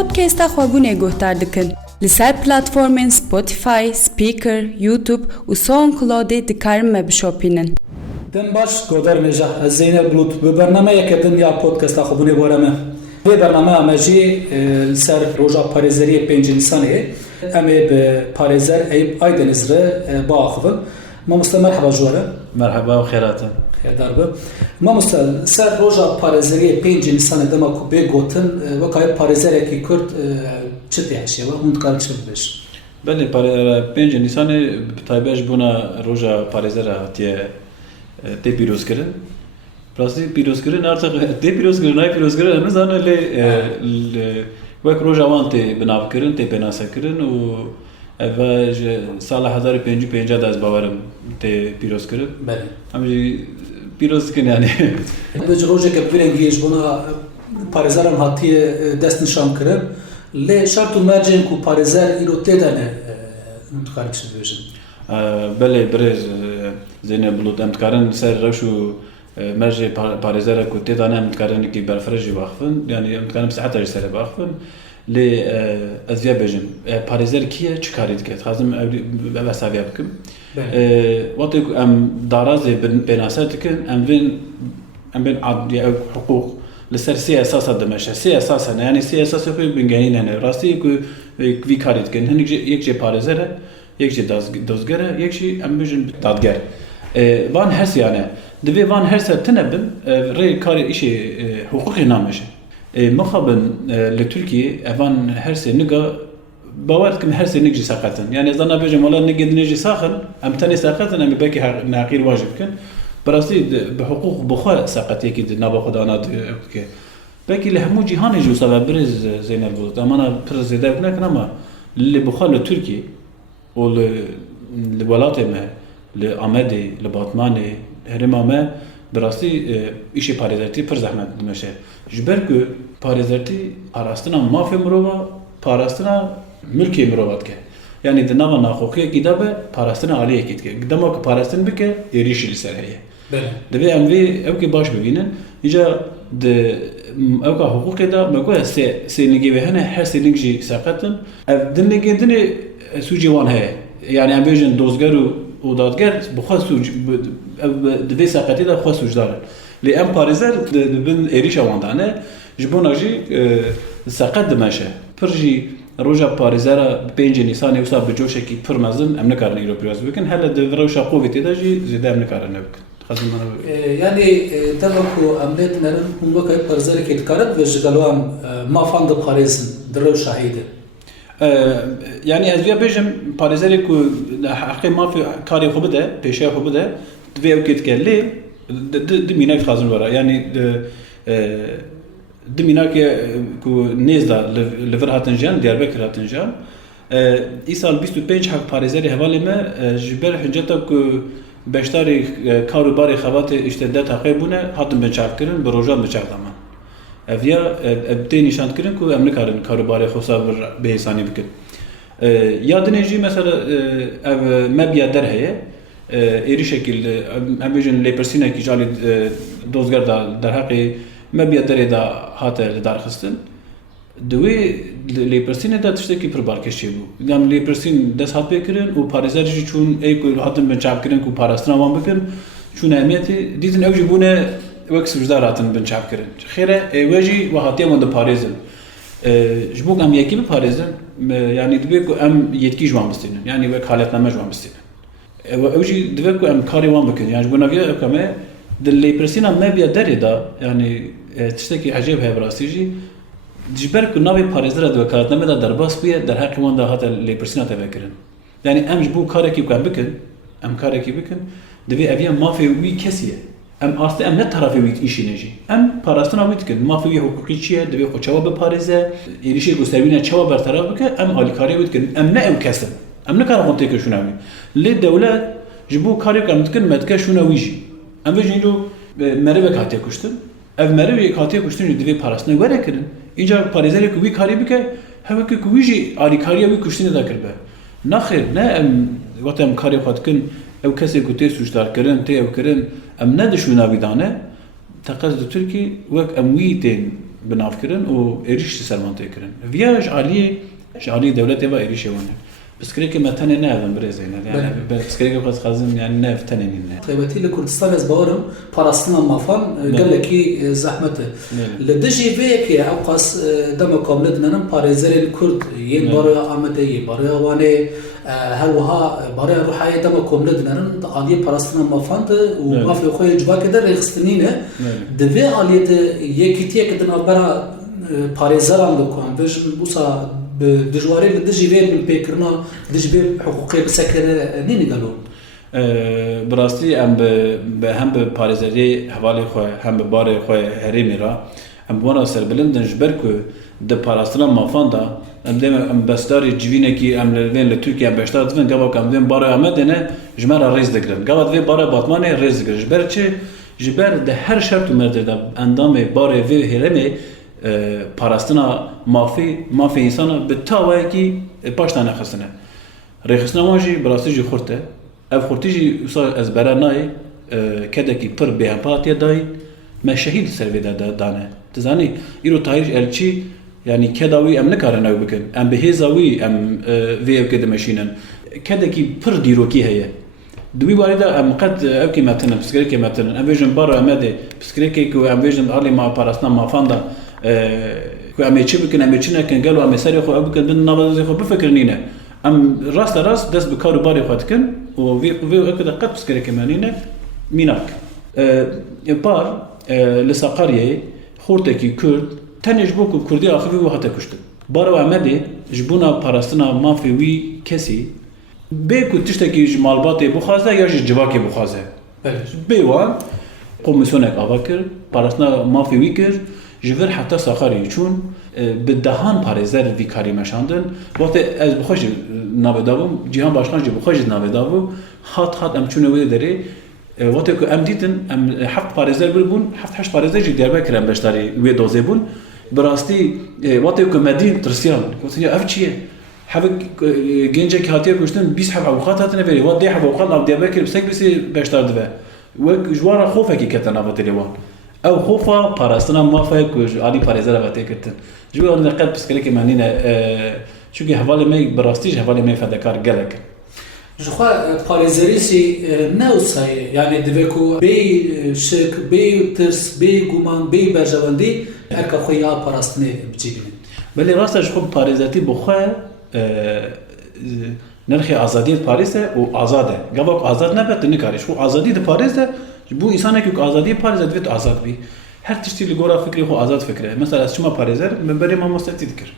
پودکست خوابونه گوهتر دکن. لسر پلتفورمن سپوتیفای، سپیکر، یوتیوب و ساوندکلاود دکارم مبشوپینن. دم باش گودر میشه از زینر بلوت به برنامه یک دنیا پودکست خوابونه بارمه. به برنامه امجی سر روزا پارێزەری پێنج نیسانê em ê bi parêzer Eyüp Aydeniz re biaxivin. Mamoste merheba ji we re. Merhaba û xêratin. Xêrdar be. Mamoste ser roja parêzeriyê pênc Nîsanê dema ku bê gotin weka parêzerekî Kurd çi tê hişê we hûn dikarin çi bibêjin? Belê pênc Nîsanê bi taybet ji bûna roja parêzera hatiye tê pîrozkirin. Rastî pîrozkirin artık tê pîrozkirin nayê pîrozkirin em nizanin lê wek roja wan tê binavkirin tê pênasekirin û ev ji sala 1550 de ez bawerim tê pîrozkirin. Belê. Em jî pîroz dikin yanî. Ji rojeke pirengî ji bûna parêzeran hatiye dest nîşan kirin lê şert û mercên ku parêzer îro tê de ne hûn dikarin çi bibêjin? Belê birêz Zeynep Bulut em dikarin ser reş û mercê parêzera ku tê dane em dikarin nekî berfirê jî baxivin yanî em dikarin bi siheta jî serê baxivin lê ez vê bêjim parêzer kî ye çi karî dike dixwazim ev hesabiya bikim watê ku em darazê pênaser dikin em bên adliye ew hiqûq li ser sê esasa dimeşe sê esas hene yanî sê esasê xwe bingenîn hene rastî ku vî karî dikin hinek yek jê parêzer e yek jê dozger e yek jî em bêjin dadger van her siyane divê van her ser tune bin rê karê îşê hiqûqê nameşe mixabin li Tirkiye evan her sê niga bawer dikim her sê nik jî seqetin yani ez nabêjim wala nikê dinê jî saxin em tenê seqetin em ê belkî neqîr wan jî bikin bi rastî bi hiqûq bi xwe seqetiyekî di nava xwe dana dike belkî li hemû cîhanê jî wisa ve birêz Zeynep Bulut emana pir zêde ew nekin ama li bi xwe li Tirkiye û li welatê me li Amedê li Batmanê herêma me bi rastî îşê parêzertî pir zehmet dimeşe ji ber ku parêzertî parastina mafê mirova parastina milkê mirova dike yanî di nava naxoxiyekî de be parastina aliyekî dike dema ku parastin bike êrişî li ser heye divê em vê evkê baş bibînin îca di evka hiqûqê de me goya sê nigê ve hene her sê nig jî seqetin ev din nigên dinê sûcê wan heye yani em bêjin dozger û dadger bi xwe sûc divê seqetî de xwe sûcdar in lê em parêzer dibin êrişa wan dane ji bona jî seqet dimeşe pir jî roja parêzera pêncê Nîsanê wisa bi coşekî pir mezin em nikarin îro pîroz bikin hele di rewşa Covidê de jî zêde em nikarin ne bikin yani dema ku em lê dinerin hûn weka parêzerekê dikarin ve ji gelo em mafan diparêzin di rewşa hêdî yani ez vê bêjim parêzerê ku heqê mafê karê xwe bide pêşeya xwe bide divê ew kê dike lê di mînak dixwazin were yanî di mînakê ku nêz da li vir hatin jiyan Diyarbekir hatin jiyan îsal 25 hek parêzerê hevalê me ji ber hinceta ku beşdarê kar û barê xebatê işte det heqê bûne hatin binçavkirin bi rojan biçavdaman ev ya ev tê nîşankirin ku em nikarin kar û barê xwe vir bêhêsanî bikin ya dinê jî mesela ev mebiya der heye êrişekî em bêjin lêpirsînekî jalê dozger da derheqê mebiya derê da hate li darxistin di wê lêpirsînê de tiştekî pir barkêşî bû dem lêpirsîn dest hat pêkirin û parêzer jî çûn ê ku hatin binçavkirin ku parastina wan bikin çûne emniyetê dîtin ew jî bûne wek sûcdar hatin binçavkirin xêr e wê jî we hatiye wan diparêzin ji bo em yekî biparêzin yani divê ku em yetkî ji wan bistînin yani wek haletname ji wan bistînin ew jî divê ku em karê wan bikin yani ji bo neviya ew me di lêpirsîna mebiya derê da yani tiştekî hecêb heye bi rastî jî ji ber ku navê parêzera di vekaletnamê da derbas bûye derheqê wan da hate lêpirsîna te vekirin yani em ji bo karekî ku em bikin em karekî bikin divê ev ya mafê wî kesî ye em astê em ne tarafê wî îşîne jî em parastina wî dikin mafê wî hiqûqî çi ye divê xwe çawa biparêze êrişê ku servîne çawa bertaraf bike em alîkariya wî dikin em ne ew kesin em nikarin xwe têkir şûna wî lê dewlet ji bo karê ku em dikin me dike şûna wî jî em bêjin îro merivek hatiye kuştin ev merivek hatiye kuştin jî divê parastina were kirin îca parêzerê ku wî karî bike hevekê ku wî jî alîkariya wî kuştinê da kirbe naxêr ne em weta em karê xwe dikin ew kesê ku tê sûcdar kirin tê ew kirin em ne dişûna wî dane teqez di Tirkî wek em wî tên بنافكرن وإيريش سرمانتي كرن فياج علي دولة با إيريش وانا بس كريك ما تاني نافن بريزين يعني بس كريك بس خازم يعني ناف تاني طيبتي لكردستان از باورم باراستنا مافان قال لك زحمته لدجي فيك يا اوقاس دم كاملتنا باريزرين كرد ين بارا عمدي بارا واني هل وها بارا روحاي دم كاملتنا عادي باراستنا مافان وما في خويا جباك در رخصتنينه دفي عليه يكيتيه كدنا برا باريزران دكان بش بوسا بدجواري لدجي فيه من بيكرنا دجي فيه حقوقي بسكر نيني قالوا براستی ام به هم به پارێزەری هەواڵی خۆی هەم بە بارێ خۆی هەرێمیرا ئەم بوونە سەربلندن ji ber ku di parastina mafan da em dê em besdarî civînekî em li vên li Tirkiye beşdar dibin gavak em vên bara Amedê ne ji me re rêz digirin gavat vê bara Batmanê rêz digirin ji ber çi ji ber di her şert û merdê de endamê barê vê hêremê parastina mafê însana bi tawayekî paş tane xistine rêxistina wan jî bi rastî jî xurt e ev xurtî jî wisa ez bera nayê kedekî pir bêhempatiye dayî me şehîd ser vê de dane tu zanî îro Tahîr Elçî yani keda wî em nikarin ew bikin em bi hêza wî em vê evkê dimeşînin kedekî pir dîrokî heye di wî barî de em qet evkê me tinin piskirekê me tinin em bêjin bara Amedê piskirekê ku em bêjin alî ma parastina mafan da ku em ê çi bikin em ê çi nekin gelo em ê serê xwe ew bikin din navazê xwe bifikirîne em rasta rast dest bi kar û barê xwe dikin û vê evkê de qet piskirekê me nîne mînak par li Saqaryayê xortekî Kurd tenê ji bo ku Kurdî axivî wî hate kuştin bara Amedê ji bûna parastina mafê wî kesî bê ku tiştekî ji malbatê bixwaze ya ji civakê bixwaze bê wan komisyonek ava kir parastina mafê wî kir ji vir heta Saqaryayê çûn bi dehan parêzer vî karî meşandin watê ez bi xwe jî navê dabûm Cîhan Başkan jî bi xwe jî navê dabû hat em çûne wê derê watê ku em dîtin em heft parêzer bûn heft heşt parêzer jî derve kirin beşdarî wê dozê bûn bi rastî watê ku me dîn tirsiyan gotin ev çi ye hevek gencekî hatiye kuştin 20 hev awqat hatine verî wat dê hev awqat av derve kir bi sek bisî beşdar dibe wek ji wara xofekî kete nava dilê wan ew xofa parastina mafê ku ji alî parêzer ve tê kirtin ji wê anî qet piskirekê me nîne çûkî hevalê me bi rastî ji hevalê me fedekar gelek ji xwe parêzerîsî ne wsaye yani divê ku bê şik bê tirs bê guman bê berjewendî herka xwe ya parastinê bicîbînin belê rast e ji xwe parêzetî bi xwe nirxê azadiyê Parîs e û azad e gavak azad nebe tu nikarî ji xwe azadî di Parîs de ji bo însanekî ku azadiyê Parîs e divê tu azad bî her tiştî li gora fikrê xwe azad fikre mesela ez çima parêzer min berê mamostetî dikir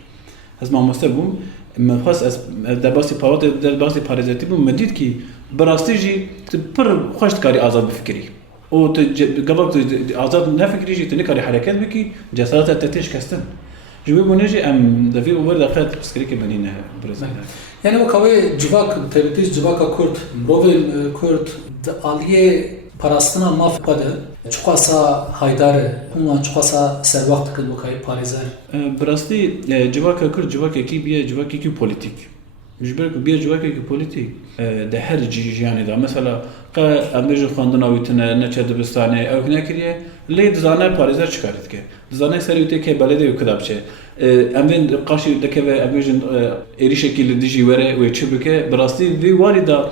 ez mamoste bûm min xwest ez derbasî paratê derbasî parêzetî bûm min dît kî bi rastî jî tu pir xweş dikarî azad bifikirî û tu gavak tu azad nefikirî jî tu nikarî hereket bikî cesareta te tê şikestin ji wê bûnê jî em devî û werda qet piskirekê me nîne birêz yani wek ew civak tevtîş civaka Kurd mirovên Kurd di aliyê parastina maf xwe de çiqasa haydar e hûn çiqasa servaxt dikin wekayê parêzer bi rastî civaka Kurd civakekî biye civakekî polîtîk ji ber ku biye civakekî polîtîk di her jiyanê de mesela em bêjin xwendina wî tune neçe dibistanê ew nekiriye lê dizane parêzer çikarî dike dizane serê wî tê kê beledê wî kida biçe em vên qaşî dikeve em bêjin êrişekî li dijî were wê çi bike bi rastî vê warî da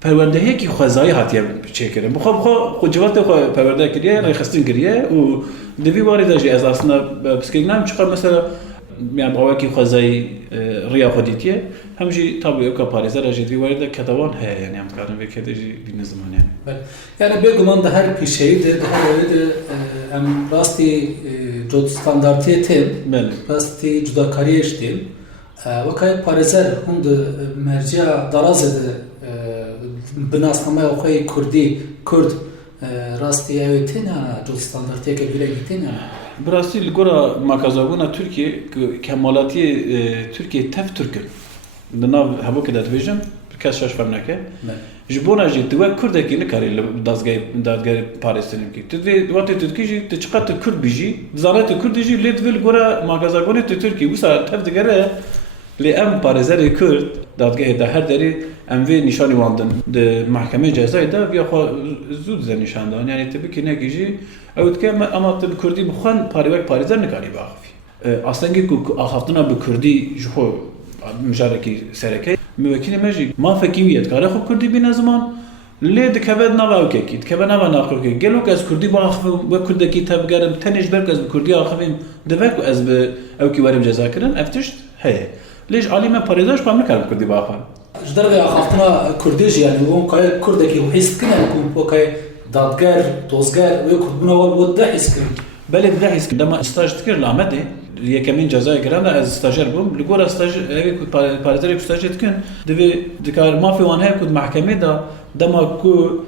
perwerdehiyekî xwezayî hatiye çêkirin bixwe xwe civatê xwe perwerde kiriye rêxistin kiriye û di vî warî de jî ez asna piskek nam çiqar mesela yani awekî xwezayî rêya xwe dîtiye hem jî tabi evka parêzera jî di vî warî de ketevan heye yani em dikarin vê kedê jî bînin ziman yani bêguman di her pîşeyî de di her evê de em rastî standartiyê têm rastî cudakariyê jî têm wekayê parêzer hûn di merciya darazê de binasnameya xwe Kurdî Kurd rastî ew ê têne standartiyeke girekî têne bi rastî li gora makazabûna Tirkiye kemalatiyê Tirkiye tev Türkün di nav hevokê de dibêjim kes şaş fehm neke ji bona jî tu wek Kurdekî nikarî li dadgerê parêztinê bikî tu divê watê tu dikî jî tu çiqet tu Kurd bî jî dizane tu Kurdî jî lê divê li gora makazabûnê tu Tirkî wisa tev digere لی ام پارێزەری کورد دادگەهێ دا هەر دەری ئەم vê نیشانی wandin di mehkemê cezayê de viya xwe zû dize nîşandan yani te bikînekî jî ew dike ama tu bi Kurdî bixwen parêwek parêzer nikarî biaxivî aslengê ku axaftina bi Kurdî ji xwe mijarekî serekê mivekînê me jî mafekî wî dikare xwe Kurdî bîne ziman lê dikeve nava ewkekî dikeve nava naqirkê gelok ez Kurdî biaxivim we Kurdekî tevgerim tenê ji ber ku ez bi Kurdî axivîm dive ku ez bi ewkî werim cezakirin ev tişt heye lê ji alî me parêzer ji xwe nikarim Kurdî biaxivim ji derve axaftina Kurdî jî yani wan kayê Kurdekî hîs dikin ku kayê dadger tozger wê Kurdbûna we de hîs kirin belê bi hîs dema staj dikir li Amedê yekemîn cezayê giran da ez stajer bûm li gora staj evê ku parêzerê ku stajê dikin divê dikar mafê wan heye ku di mehkemê da dema ku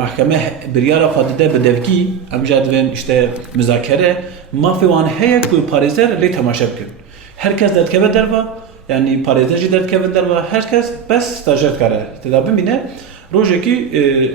mehkeme biryara xwe dide bi devkî em jî divên işte mizakere mafê wan heye ku parêzer lê temaşe bikin herkes derdikeve derve yani parêzer jî derdikeve derve herkes bes stajer dikare têda bimîne rojekî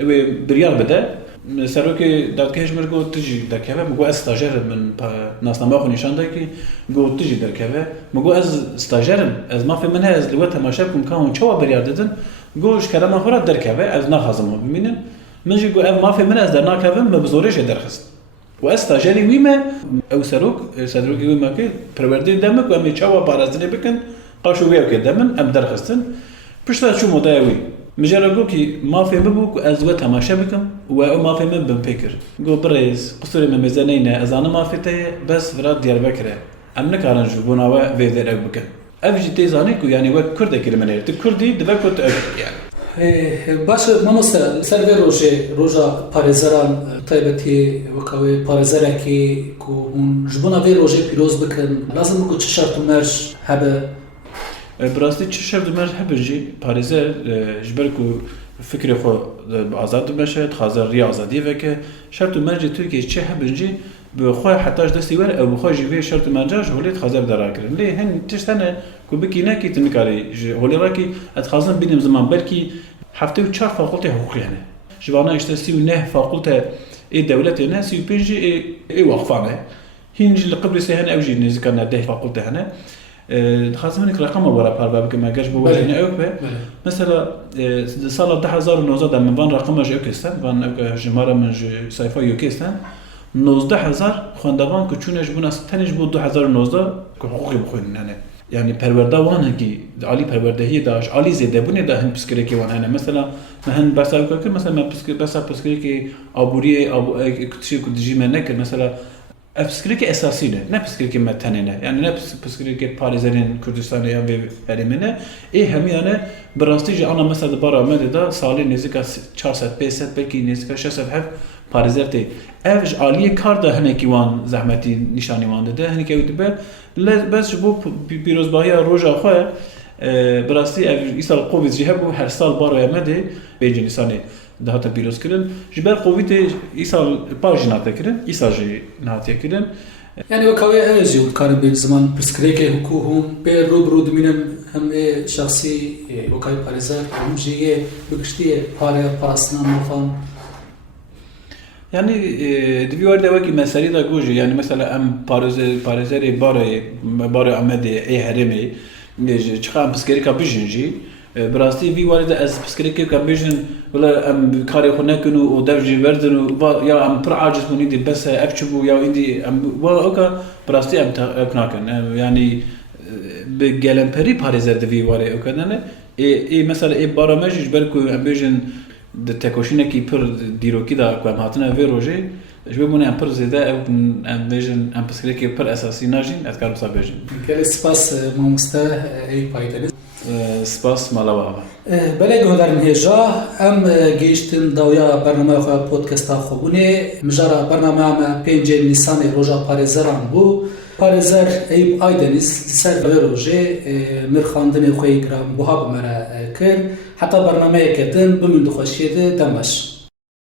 wê biryar bide serokê dadgehê ji mir got tu jî derkeve min got ez stajerim min nasnameya xwe nîşan dayekî got tu jî derkeve min got ez stajerim ez mafê min heye ez li we temaşe bikim ka hûn çawa biryar didin got ji kerema xwe re derkeve ez naxwazim wan bimînin min jî got ev mafê min ez dernakevim me bi zorê jê derxist û ez stajerî wî me ew serokê wî me kê perwerdeyê deme ku em ê çawa parastinê bikin qaş û wê ewkê demin em derxistin pişta çûm odaya wî mijara got kî mafê bibû ku ez we temaşe bikim we ew mafê min bin pê kir got birêz qusturê me mêze neyne ez zanim mafê te ye bes vira Diyarbekir e em nikarin ji bona we vê der ew bikin ev jî tê zanî ku yani we Kurdekî li min heye tu Kurdî dibe ku tu ew yani baş mamoste ser vê rojê roja parêzeran taybetî weka wê parêzerekî ku hûn ji bona vê rojê pîroz bikin lazim ku çi şert û merj hebe bi rastî çi şert û merj hebin jî parêzer ji ber ku fikrê xwe azad dimeşe dixwaze rêya azadiyê veke şert û mercê Tirkiyeyê çi hebin jî bi xwe heta ji destî were ew bi xwe jî vê şert û merca ji holê dixwaze bidarakirin lê hin tişt hene ku bikînekî tu nikarî ji holê rakî ez dixwazim bînim ziman belkî heftê û çar fakultê hukukî hene ji vana işte sî û neh fakulte ê dewletê ne sî û pênc jî ê wexfan e hîn jî li Qibrîsê hene ew jî nêzîka deh fakulte hene dixwazim hinek reqama were parve bikim eger ji bo wejîne ew be mesela di sala 2019 de min van reqama ji ew kestin van ew jimara min ji sayfa yê kestin 19000 xwendevan ku çûne ji bona tenê ji bo 2019 ku hukukî bixwînin hene yani perwerda wan hekî alî perwerdehiyê da ji alî zêdebûnê de hin piskirekî wan hene mesela me hin bersa kir mesela me bersa piskirekî aboriyê kutişê ku dijî me nekir mesela ev piskirekî esasî ne ne piskirekî me tenê ne yani ne piskirekî parêzerên Kurdistanê ya vê herêmê ne ê hemiyane bi rastî jî ana mesela di bara Amedê da salê nêzîka 400-500 belkî nêzîka 600 hev parêzer tê ev ji aliyê kar da hinekî wan zehmetî nîşanî wan dide hinekî ew dibe bes ji bo pîrozbahiya roja xwe bi rastî ev îsal Covid jî hebû her sal baroya Amedê pêncî Nîsanê dihate pîroz kirin ji ber Covidê îsal par jî nate kirin îsal jî nehatiye kirin yani weka wê ez jî dikarim bê ziman pirsgirêkê hukû hûn pê rûbirû dimînin hem ê şexsî weka wê parêzer hûn jî yê bigiştiyê pareya parastina mafan yani divî werde wekî meselî da gojî yani mesela em parêzerê barê Amedê ê herêmê çiqa em pirsgirêka bijîn jî bi rastî vî warê de ez pirsgirêkê ka bijîn wala em karê xwe nekin û dev jî verdin û ya em pir aciz bûn îdî bes ev çi bû ya îdî em weka bi rastî em ew nakin yani bi gelemperî parêzer divî warê ew kedine ê mesela ê bara me jî ji ber ku em bêjin di tekoşînekî pir dîrokî da ku em hatine vê rojê ji vê bûnê em pir zêde ew em bêjin em pirsgirêkê pir esasî najîn ez karim wisa bêjim gelê spas mamoste ê payideniz spas mala bava belê guhdarên hêja em gêiştin dawiya bernameya xwe podcasta xwebûnê mijara bernameya me pêncê Nîsanê roja parêzeran bû parêzer Eyüp Aydeniz li ser vê rojê nirxandinê xwe giranbuha bi me re kir heta bernameyeke din bi min dixweşiyê de dem baş